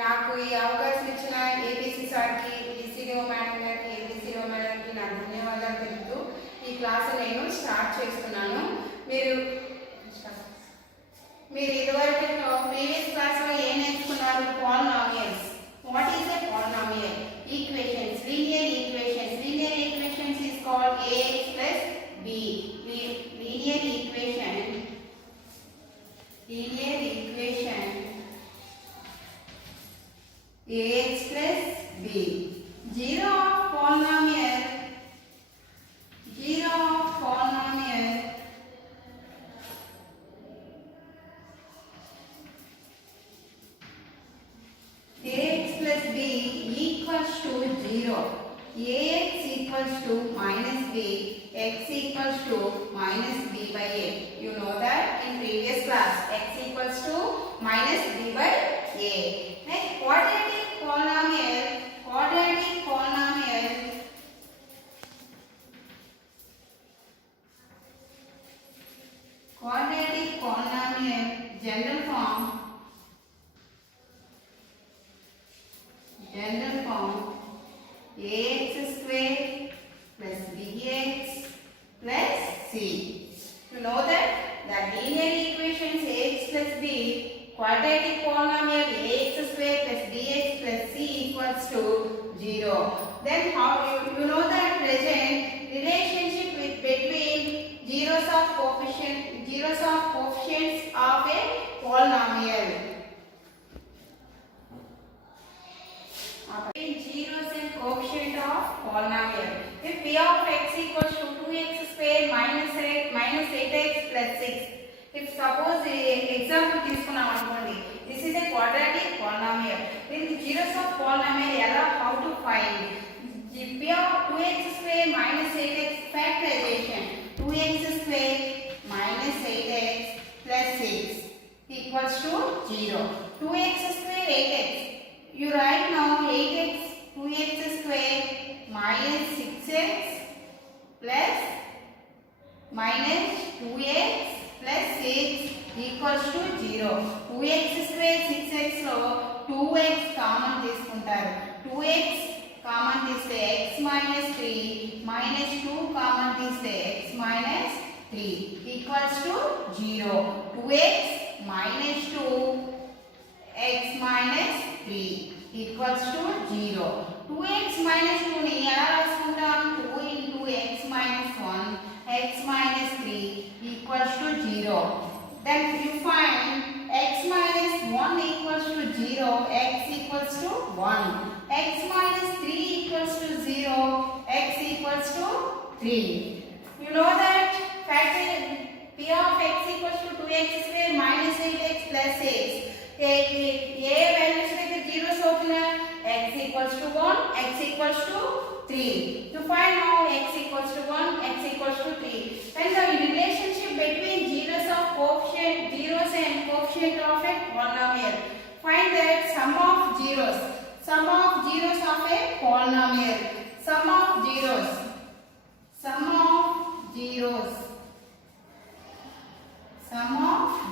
నాకు ఈ అవకాశం ఇచ్చిన ఏబీసీ సార్కి, డిసిడిఓ మేడం గారికి, ఏబీసీఓ మేడంకి నా ధన్యవాదాలు తెలుపుతూ ఈ క్లాస్ నేను స్టార్ట్ చేస్తున్నాను. మీరు ఇదివరకు ప్రీవియస్ క్లాస్లో ఏం నేర్చుకున్నారు? Polynomials. What is a polynomial? Equations, linear equations. Linear equations is called ax plus b. Linear equation ax plus b. Zero of polynomial ax plus b equals to 0. ax equals to minus b, x equals to minus b by a. You know that in previous class, x equals to minus b by a. Next, quadratic polynomial. Quadratic polynomial general form ax square plus bx plus c. You know that the linear equations ax plus b, quadratic polynomial ax square plus bx plus c equals to 0. Then how you know that present relationship between zeros of coefficients of a polynomial. Zeros and coefficient of polynomial. If p of x equals to 2x square minus 8x plus 6. If suppose example తీసుకున్నాం అనుకోండి, this is a quadratic polynomial. Then the zeros of polynomial how to find? The p of 2x square minus 8x factorization. 2x square minus 8x plus 6 equals to 0. 2x square 8x. You write now 8x 2x square minus 6x plus minus 2x plus 6 equals to 0. 2x square 6x లో 2x common తీసుకుంటారు. 2x common తీస్తే x minus 3 minus 2 కామన్ తీస్తే x minus 3 equals to 0. 2x minus 2 x minus 3 equals to 0. 2x minus 2 ని ఎలా రాసుకుంటాం? 2 into x minus 1 x minus 3 equals to 0. Then you find x minus 1 equals to 0, x equals to 1. X minus 3 equals to 0, x equals to 3. You know that factor p of x equals to 2x square minus 8x plus 6. A values దగ్గర zeros అవుతున్నాయి. X equals to 1, x equals to 3. To find now x equals to 1, x equals to 3. Then the relationship between zeros and coefficient of a polynomial. Find that sum of zeros of a polynomial. Sum of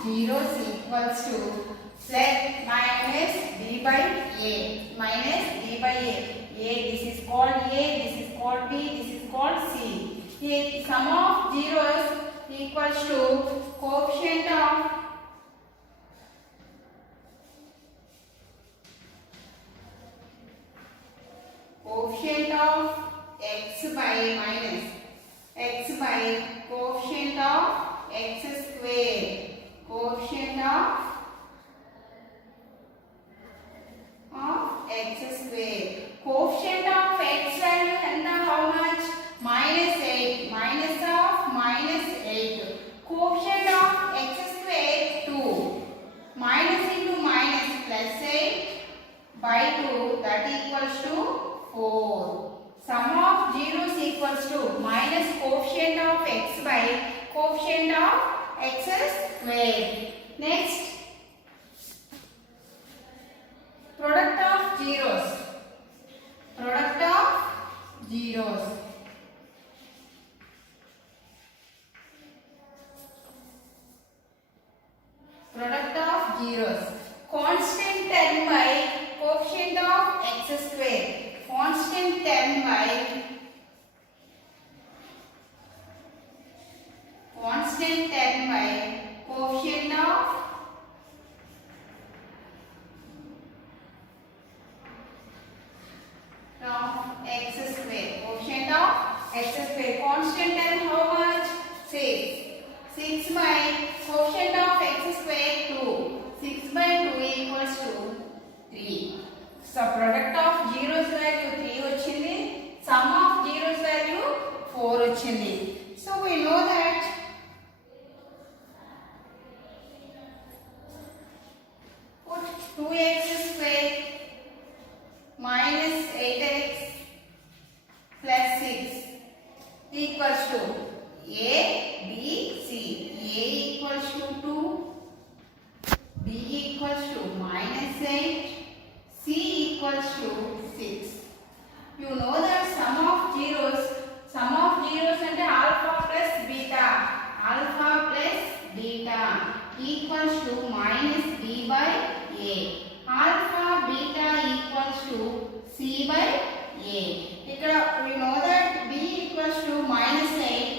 zeros equals to plus minus b by a. Minus b by a. This is called a, this is called b, this is called c. Here sum of zeros equals to coefficient of x by minus x by coefficient of x square. Coefficient of x square. Coefficient of x value and how much? Minus 8. Minus of minus 8. Coefficient of x square 2. Minus into minus plus 8 by 2, that equals to 4. Sum of zeros equals to minus coefficient of x by coefficient of x square. Next, product of zeros. Product of zeros. Product of zeros. constant term by coefficient of x square. Constant term by coefficient of x square. Coefficient of x square. Constant term how much? 6. 6 by coefficient of x square 2. 6 by 2 equals to 3. So product of zeros value 3 వచ్చింది. Sum of zeros value 4 వచ్చింది. So we know that put 2x square minus 8x plus 6 equals to a, b, c. A equals to 2, b equals to minus 8, c equals to 6. You know that sum of zeros and alpha plus beta equals to minus b by a. Alpha beta equals to c by a. ఇక్కడ we know that b equals to minus 8.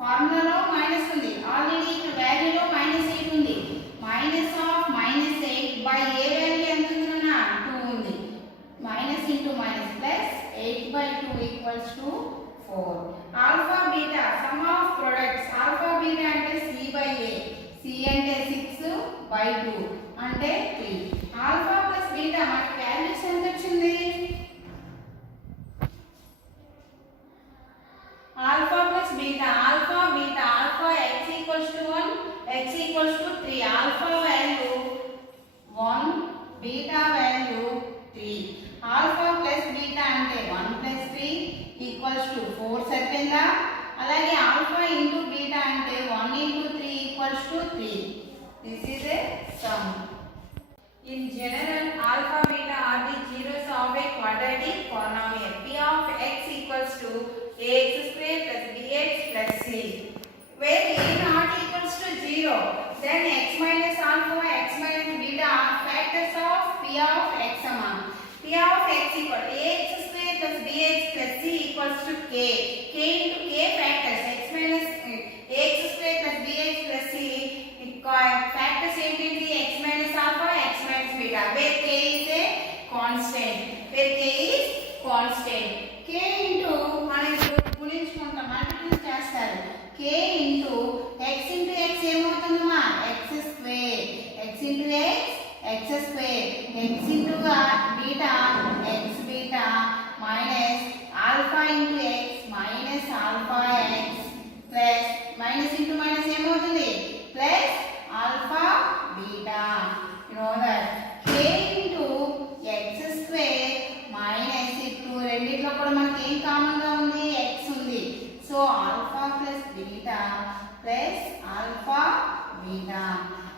ఫార్ములాలో మైనస్ ఉంది, ఆల్రెడీ ఇక్కడ వాల్యూలో మైనస్ 8 ఉంది. Minus of minus 8 బై ఏ వాల్యూ ఎంత ఉందన్నా 2 ఉంది. Minus into minus plus 8 బై 2 equals to 4. Alpha beta some of products. Alpha beta అంటే c బై a. c అంటే 6 బై 2 అంటే 3. ఆల్ఫా ప్లస్ బీటా మనకి వాల్యూస్ ఎంత వచ్చింది? Alpha plus beta, alpha x equals to 1, x equals to 3. Alpha value 1, beta value 3. Alpha plus beta ante 1 plus 3 equals to 4 సరిపోయిందా? అలాగే alpha into beta ante 1 into 3 equals to 3. This is a sum. In general, alpha beta are the zeros of a quadratic polynomial. P of x equals to ax square plus bx plus c, where a not equals to 0, then x minus alpha, x minus beta are factors of p of x. P of x equal to ax square plus bx plus c equals to k. K into k factors, x minus ax square plus bx plus c factors ఏంటిది? x minus alpha, x minus beta, where k is a constant. K into మనం గుణించుకుంటాం, మల్టిప్లై చేస్తారు. k into x ఏమవుతుందమ్మా? x square. x into x square. x into beta, x beta minus alpha into x minus alpha x plus minus into minus ఏమవుతుంది? Plus alpha beta. You know that k into x square minus రెండిట్లో కూడా మనకి ఏం కామన్ గా ఉంది? x ఉంది. So alpha plus beta plus alpha beta.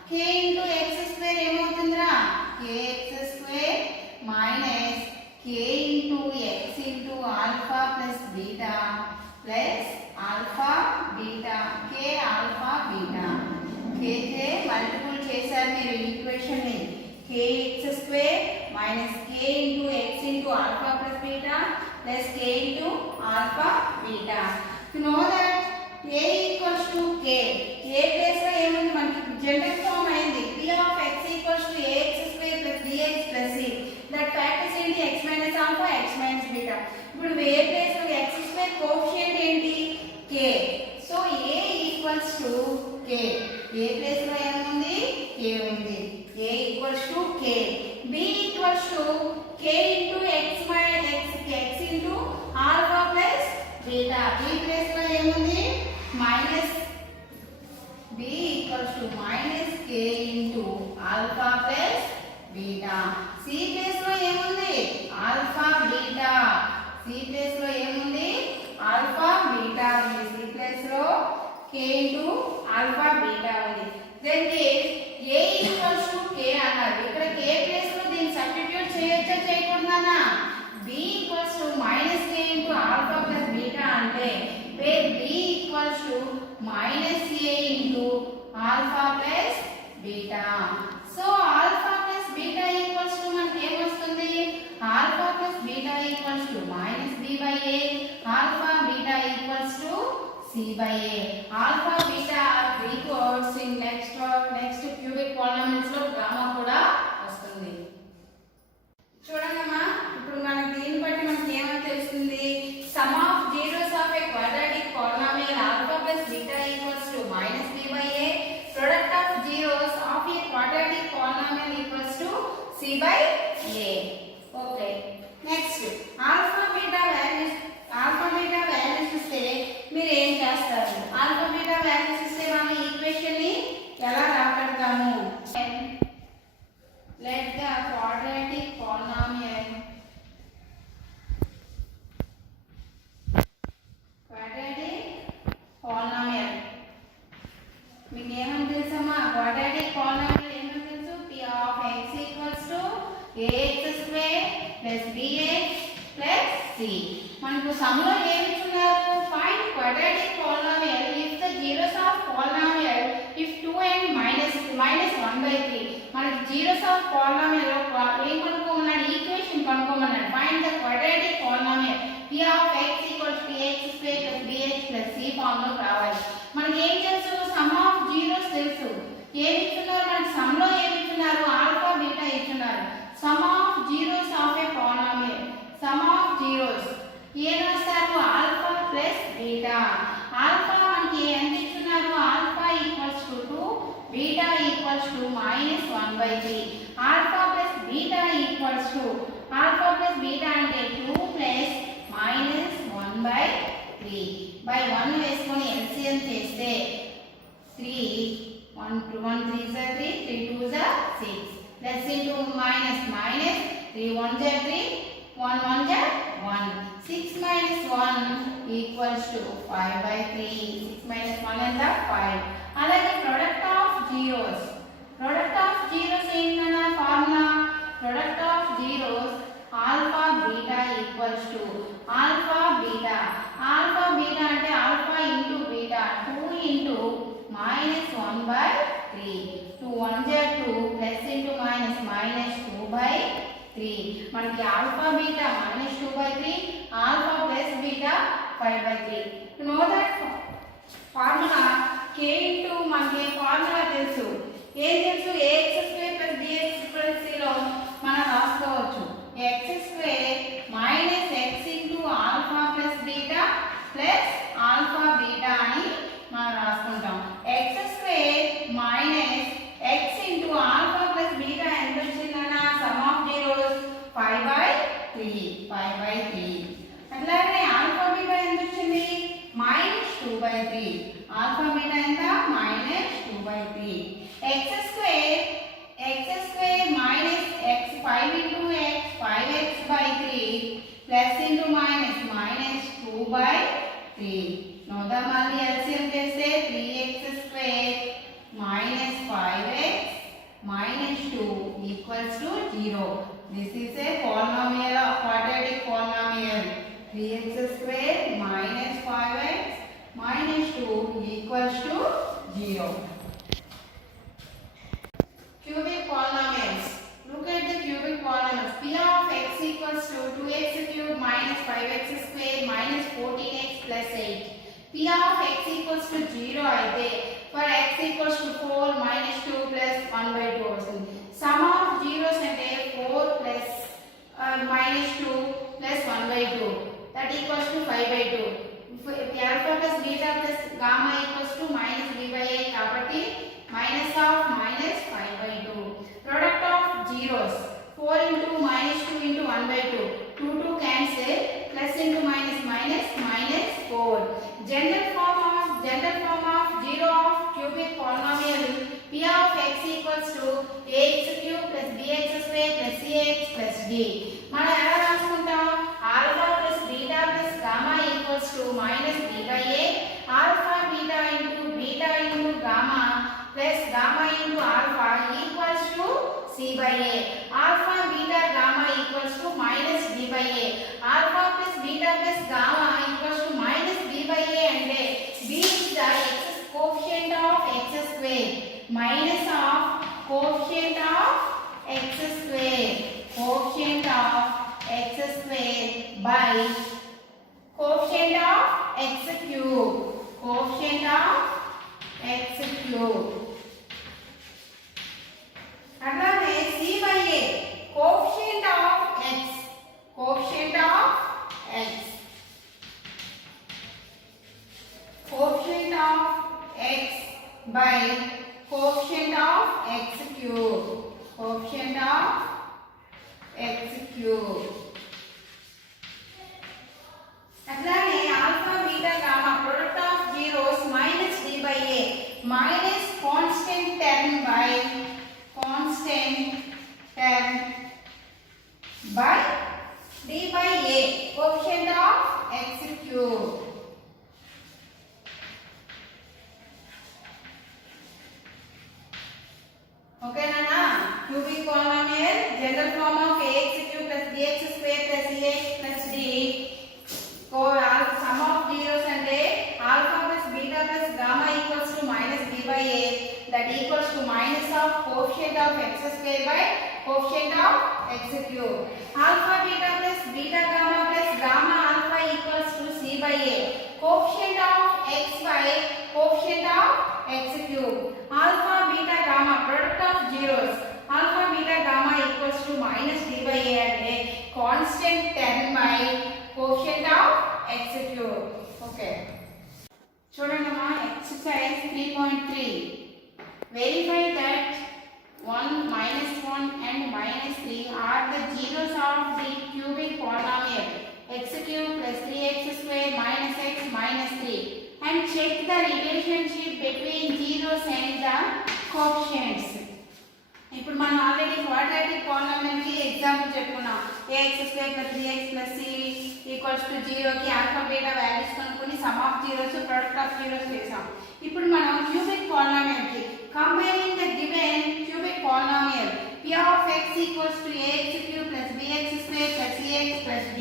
k into x square ఏమవుతుందిరా? kx square minus k into x into alpha plus beta plus alpha beta. k alpha beta. k చే multiple చేశారు మీరు ఈక్వేషన్ ని. kx square minus k into x into alpha plus beta plus k into alpha beta. You know that a equals to k. a place లో ఏముంది మనకి? General form అయింది. p of x equals to ax square plus bx plus c. That factors ఏంటి? x minus alpha, x minus beta. ఇప్పుడు a place లో x square coefficient ఏంటి? k. So a equals to k. a place లో ఏముంది? k ఉంది. a equals to k. b equals to k into x minus x into alpha plus beta. b place లో ఏముంది? minus. b equals to minus k into alpha plus beta. c place లో ఏముంది? alpha beta. c place లో ఏముంది? alpha beta ఉంది. c place లో k into alpha beta ఉంది. then this a equals to k అన్నారు. ఇక్కడ k ప్లేస్ లో దీన్ని సబ్స్టిట్యూట్ చేయొచ్చా చేయకూడదా? b equals to minus k into alpha plus beta అంటే where b equals to minus a into alpha plus beta. So C by A. Alpha, beta are Greek words in next cubic polynomials లో gamma కూడా వస్తుంది. చూడండమ్మా, ఇప్పుడు మనం దీన్ని బట్టి మనకి ఏమని తెలుస్తుంది? Some of zeros of a quadratic polynomial alpha plus beta equals to minus b by a. Product of zeros of a quadratic polynomial equals to c by a. Okay. Next, alpha beta values ఇస్తే మీరు ఏం చేస్తారు? Alpha beta values ఇస్తే మనం ఈక్వేషన్ ని ఎలా రాబడతాము? Let the quadratic polynomial మీకు ఏమని తెలుసమ్మా? quadratic polynomial ఏమని తెలుసు? p of x equals to ax square plus bx plus c. మనకు సమ్ లో ఏమి ఇస్తున్నారు? Find quadratic polynomial if the zeros of polynomial if 2 and minus 1/3. మనకి zeros of polynomial ఏం కనుక్కోమన్నాడు? ఈక్వేషన్ కనుక్కోమన్నాడు. Find the quadratic polynomial p of x equals to ax square plus bx plus c form లో రావాలి. మనకి ఏం తెలుసు? Some of zeros తెలుసు. ఏమి ఇస్తున్నారు? మనకి సమ్ లో ఏమి ఇస్తున్నారు? ఆల్ఫా బీటా ఇస్తున్నారు. Some of zeros of A polynomial. Some of zeros ఏం రాస్తారు? Alpha plus beta. ఆల్ఫా మనకి ఎంత ఇస్తున్నారు? Alpha equals to 2, beta equals to -1/3. Alpha plus beta equals to alpha plus beta అంటే 2 ప్లస్ -1/3 బై 1 వేసుకొని ఎల్సిఎం చేస్తే 3 1 3 3 2 6 ప్లస్ ఇంటూ మైనస్ 3 1 3 1 1 1 6 minus 1 equals to 5/3. 6 minus 1 ఎంత? 5. అలాగే product of zeros ఏంటన్నా formula? product of zeros alpha beta equals to alpha beta అంటే alpha into beta 2 into -1/3. 2 1 2 plus into -2/3. మనకి alpha beta -2/3, alpha plus beta 5/3. Know that formula k into మనకి ఫార్ములా తెలుసు. ఏం తెలుసు? ax square plus bx equals 0 మనం రాసుకోవచ్చు. x square minus x into alpha plus beta plus alpha beta అని మనం రాసుకుంటాం. x square minus x into alpha plus beta ఎంత వచ్చిందన్న? Some of zeros 5/3. అట్లాగే ఆల్ఫా బీటా ఎంత వచ్చింది? -2/3. ఆల్ఫా బీటా ఎంత? -2/3. x square minus x 5 into x 5x/3 plus into minus -2/3. నోదా మళ్ళీ ఎల్సిఎం చేస్తే 3x square minus 5x minus 2 equals to 0. This is a polynomial of quadratic polynomial. 3x square minus 5x minus 2 equals to 0. Cubic polynomials. Look at the cubic polynomials. P of x equals to 2x cubed minus 5x square minus 14x plus 8. P of x equals to 0 అయితే for x equals to 4 minus 2 plus 1/2 వస్తుంది. Sum of zeros అంటే 4 plus minus 2 plus 1/2 that equals to 5/2. Alpha plus beta plus gamma equals to minus b by a కాబట్టి minus of minus 5/2. Product of zeros 4 into minus 2 into 1/2. 2 cancel plus into minus 4. General form of zero of cubic polynomial p of x equals to ax cube plus bx square plus cx plus d. మనం ఎలా రాసుకుంటాం? Alpha plus beta plus gamma equals to minus b by a. Alpha beta into gamma plus gamma into alpha equals to c by a. Alpha beta gamma equals to minus b by a. Alpha plus beta plus gamma equals to minus b by a అంటే b is the coefficient of x square minus of coefficient of x square by coefficient of x cube cube. అట్లానే c by a coefficient of x, coefficient of x, coefficient of x by coefficient of x cube, coefficient of x cube. అట్లానే alpha beta gamma product of zeros minus d by a minus constant term by constant term by d by a coefficient of x cube. ఓకేనా? Cubic polynomial general form of ax cube plus bx square plus cx plus d. Sum of zeros అంటే alpha plus beta plus gamma equals to minus b by a, that equals to minus of coefficient of x square by coefficient of x cube. Alpha beta plus beta gamma plus gamma alpha equals to c by a, coefficient of x by coefficient of x cube. Alpha beta gamma product of zeros, alpha beta gamma equals to minus d by a అంటే constant term by coefficient of x cube. Okay, చూడండి అమ్మా, exercise 3.3 verify that 1 minus 1 and minus 3 are the zeros of the cubic polynomial x cube plus 3x square minus x minus 3 and check the relationship between zeros and the coefficients. ఇప్పుడు మనం already quadratic polynomial కి ఎగ్జాంపుల్ చెప్పుకున్నాం. ax square plus 3x plus c equals to 0 కి alpha beta values కనుక్కొని some of zeros product of zeros చేసాం. ఇప్పుడు మనం cubic polynomial కి comparing the given cubic polynomial p of x equals to ax cube plus bx square plus cx plus d,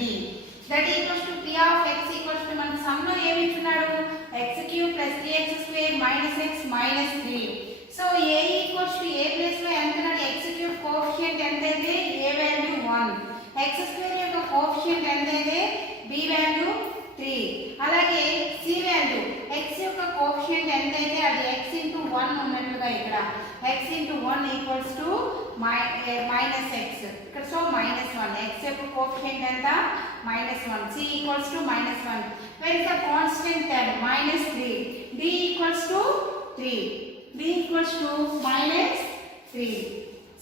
that equals to p of x equals to మన సమ్ లో ఏమి ఇస్తున్నాడు, x cube plus 3x square minus x minus 3. So a equals to a place లో ఎంత ఉన్నాడు, x cube coefficient ఎంత అయితే a value 1, x square యొక్క కోఎఫిషియంట్ ఎంత అయితే b వాల్యూ 3, అలాగే c వాల్యూ x యొక్క కోఎఫిషియంట్ ఎంత అయితే అది x ఇంటూ 1 ఉన్నట్లుగా ఇక్కడ x into 1 equals to minus x ఇక్కడ. సో మైనస్ 1 x యొక్క కోఎఫిషియంట్ ఎంత మైనస్ 1, c equals to minus 1. Where is the constant term minus 3, d equals to 3, d equals to minus 3.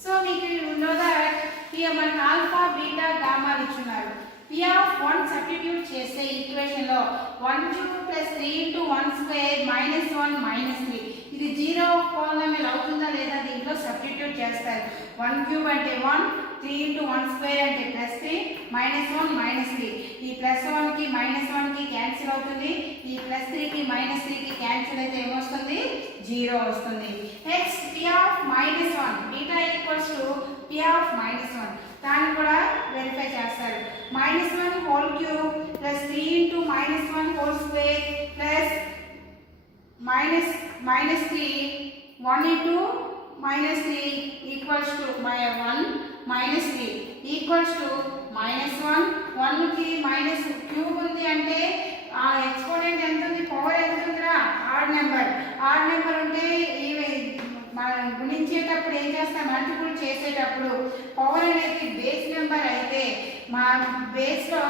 So we can know that here మనకు alpha beta gamma ఇచ్చున్నారు. p of 1 substitute చేస్తే equation లో 1 cube plus 3 into 1 square minus 1 minus 3 ఇది zero polynomial అవుతుందా లేదా దీంట్లో సబ్స్టిట్యూట్ చేస్తారు. 1 క్యూబ్ అంటే 1, 3 ఇంటూ 1 స్క్వేర్ అంటే ప్లస్ 3 మైనస్ 1 మైనస్ 3, ఈ ప్లస్ 1 కి మైనస్ 1 కి క్యాన్సిల్ అవుతుంది, ఈ ప్లస్ 3 కి మైనస్ 3 కి క్యాన్సిల్ అయితే ఏమొస్తుంది, 0 వస్తుంది. Next p of minus 1 beta equals to p of minus 1 దాన్ని కూడా వెరిఫై చేస్తారు. మైనస్ 1 whole cube plus 3 into minus 1 whole square plus minus 3 1 into minus 3 equals to 1 minus 3 equals to minus 1. 1 కి మైనస్ క్యూబ్ ఉంది అంటే ఆ ఎక్స్పోనెంట్ ఎంత ఉంది, పవర్ ఎంత ఉందిరా, ఆడ్ నెంబర్ ఉంటే మనం గుణించేటప్పుడు ఏం చేస్తాం, మల్టిపుల్ చేసేటప్పుడు పవర్ అనేది బేస్ నెంబర్ అయితే మా బేస్లో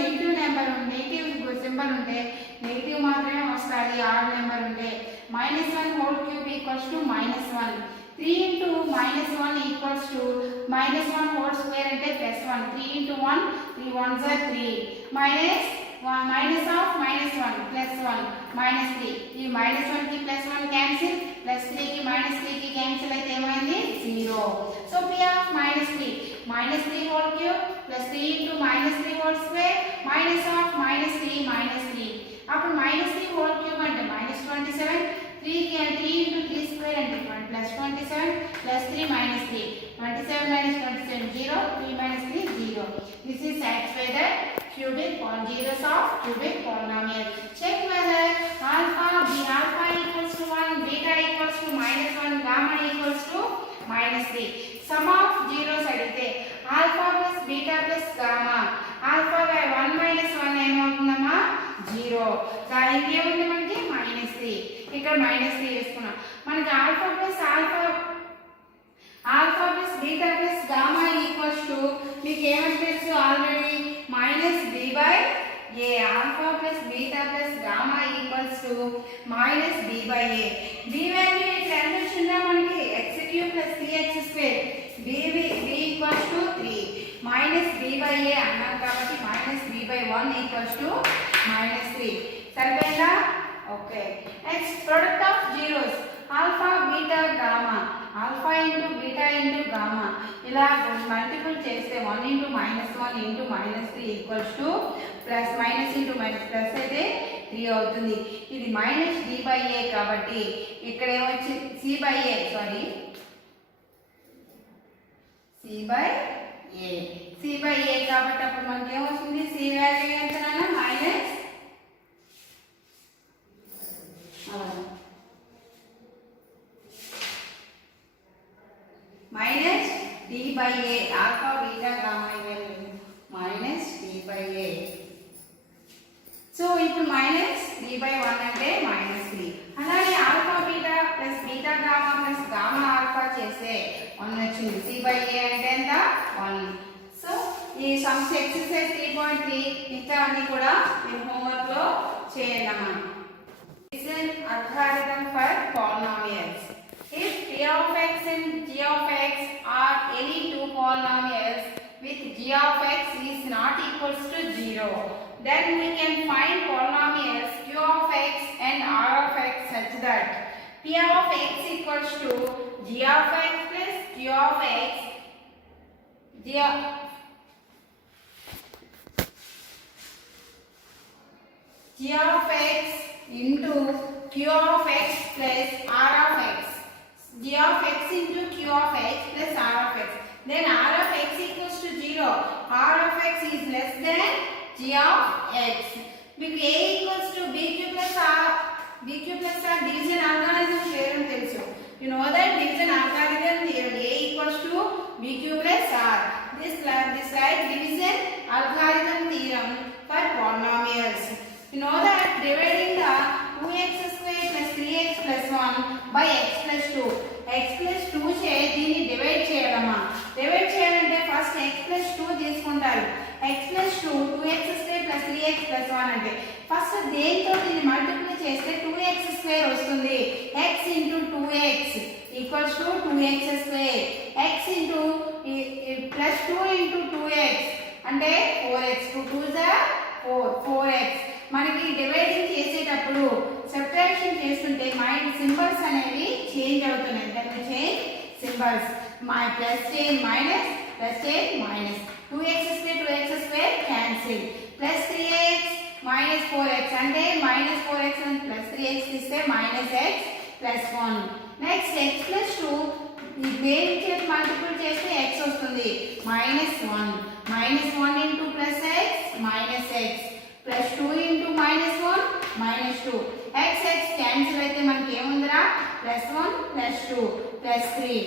నెగిటివ్ నెంబర్ నెగిటివ్ సింబల్ ఉంటే నెగిటివ్ మాత్రమే వస్తుంది, ఆడ్ నెంబర్ ఉంటే. Minus 1 whole cube equals to minus 1, 3 into minus 1 equals to minus 1 whole square అంటే plus 1, 3 into 1 3 1s are 3 minus 1 minus of minus 1 plus 1 minus 3, ఈ మైనస్ 1 కి ప్లస్ 1 క్యాన్సిల్, ప్లస్ 3 కి మైనస్ 3 కి క్యాన్సిల్ అయితే ఏమైంది, 0. So p of minus 3 whole cube plus 3 into minus 3 whole square minus of minus 3 అప్పుడు మైనస్ 3 whole cube అంటే మైనస్ 27, 3 ఇంటూ 3 స్క్వేర్ అంటే ప్లస్ 27 ప్లస్ 3 మైనస్ 3 27 మైనస్ 27 0, 3 మైనస్ 3 0. This is satisfy the cubic zeros of cubic polynomial. Check whether alpha equals to 1, beta equals to minus 1, gamma equals to minus 3. Sum of zeros అడిగితే alpha plus beta plus gamma, alpha by 1 minus 1 ఏమవుతుందమ్మా 0. ఇంకేముంది మనకి -3. ఇక్కడ -3 వేసుకున్నాం. మనకి alpha plus beta plus gamma equals to మీకు ఏమని తెలుసు already -b/a. Alpha plus beta plus gamma equals to -b/a. b value ఇక్కడ ఎంత వచ్చిందా మనకి x³ + 3x². b ఈక్వల్స్ టు 3 -b/a అన్నాం కాబట్టి -b/1 ఈక్వల్స్ టు -3. సరిపోయిందా? Okay. Next product of zeros alpha beta gamma. Alpha into beta into gamma ఇలా మల్టిపుల్ చేస్తే 1 × -1 × -3 equals to plus minus into minus plus అయితే 3 అవుతుంది. ఇది -d/a కాబట్టి ఇక్కడ ఏమొచ్చి c/a కాబట్టి అప్పుడు మనకి ఏమొస్తుంది c వాల్యూ ఎంతనన్నా -d/a. Alpha beta gamma value -d/a. So ఇప్పుడు -d/1 అంటే -3. అలాగే alpha beta plus beta gamma plus gamma alpha చేస్తే 1 వచ్చింది. c/a అంటే ఎంత 1. సో ఈ సమ్స్ ఎక్సర్సైజ్ 3.3 మిగతావన్నీ కూడా మీరు హోంవర్క్ లో చేయండి అమ్మా. This is an algorithm for polynomials. If p of x and g of x are any two polynomials with g of x is not equals to 0, then we can find polynomials q of x and r of x such that p of x equals to g of x plus q of x g of x into q of x plus r of x. G of x into q of x plus r of x. Then r of x equals to 0. R of x is less than g of x. Because a equals to bq plus r division algorithm theorem తెలుసు. You know that division algorithm theorem. A equals to bq plus r. This like division algorithm theorem for polynomials. You know that dividing the 2x² plus 3x plus 1 by x plus 2. x plus 2 చే దీన్ని డివైడ్ చేయడమా. డివైడ్ చేయాలంటే first x plus 2 తీసుకుంటారు. x plus 2 2x² plus 3x plus 1 అంటే ఫస్ట్ దేంతో దీన్ని మల్టిప్లై చేస్తే 2x² వస్తుంది. x into 2x equals to 2x². x into plus 2 into 2x అంటే 4x. 2 2s are 4x. మనకి డివైడింగ్ చేసేటప్పుడు సబ్ట్రాక్షన్ చేస్తుంటే మైండ్ సింబల్స్ అనేవి చేంజ్ అవుతున్నాయి. దాన్ని change symbols plus change minus plus change minus 2x² cancel plus 3x minus 4x అంటే -4x అని ప్లస్ 3x ఇస్తే -x plus 1. Next x plus 2 ఈ దేని చేత మల్టిపుల్ చేస్తే x వస్తుంది -1. -1 into plus x minus x plus 2 ఇంటూ -1 -2. x క్యాన్సిల్ అయితే మనకి ఏముందిరా +1 +2 +3.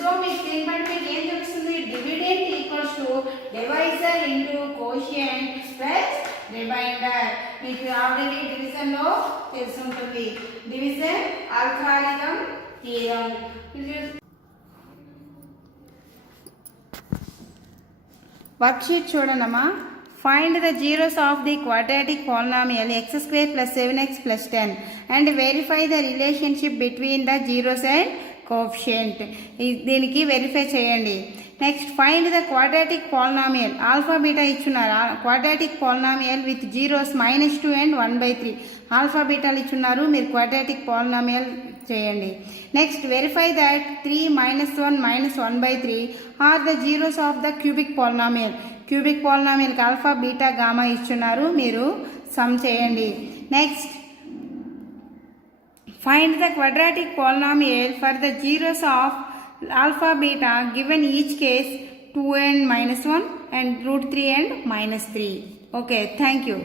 సో మీకు దీన్ని బట్టి మీకు ఏం తెలుస్తుంది dividend equals to divisor into quotient plus remainder. మీకు ఆల్రెడీ డివిజన్ లో తెలుసుంటుంది. Division algorithm theorem. వర్క్షీట్ చూడండమ్మా. Find the zeros of the quadratic polynomial x² plus 7x plus 10 and verify the relationship between the zeros and coefficient. దీనికి verify చేయండి. Next find the quadratic polynomial alpha beta ఇచ్చున్నారు. Quadratic polynomial with zeros -2 and 1/3 alpha బీటాలు ఇచ్చున్నారు. మీరు quadratic polynomial చేయండి. Next verify that 3 -1 -1/3 are the zeros of the cubic polynomial. Cubic పాలినామియల్కి alpha beta gamma ఇచ్చున్నారు. మీరు సమ్ చేయండి. Next find the quadratic polynomial for the zeros of alpha beta given each case 2 and -1 and √3 and -3. Okay, thank you.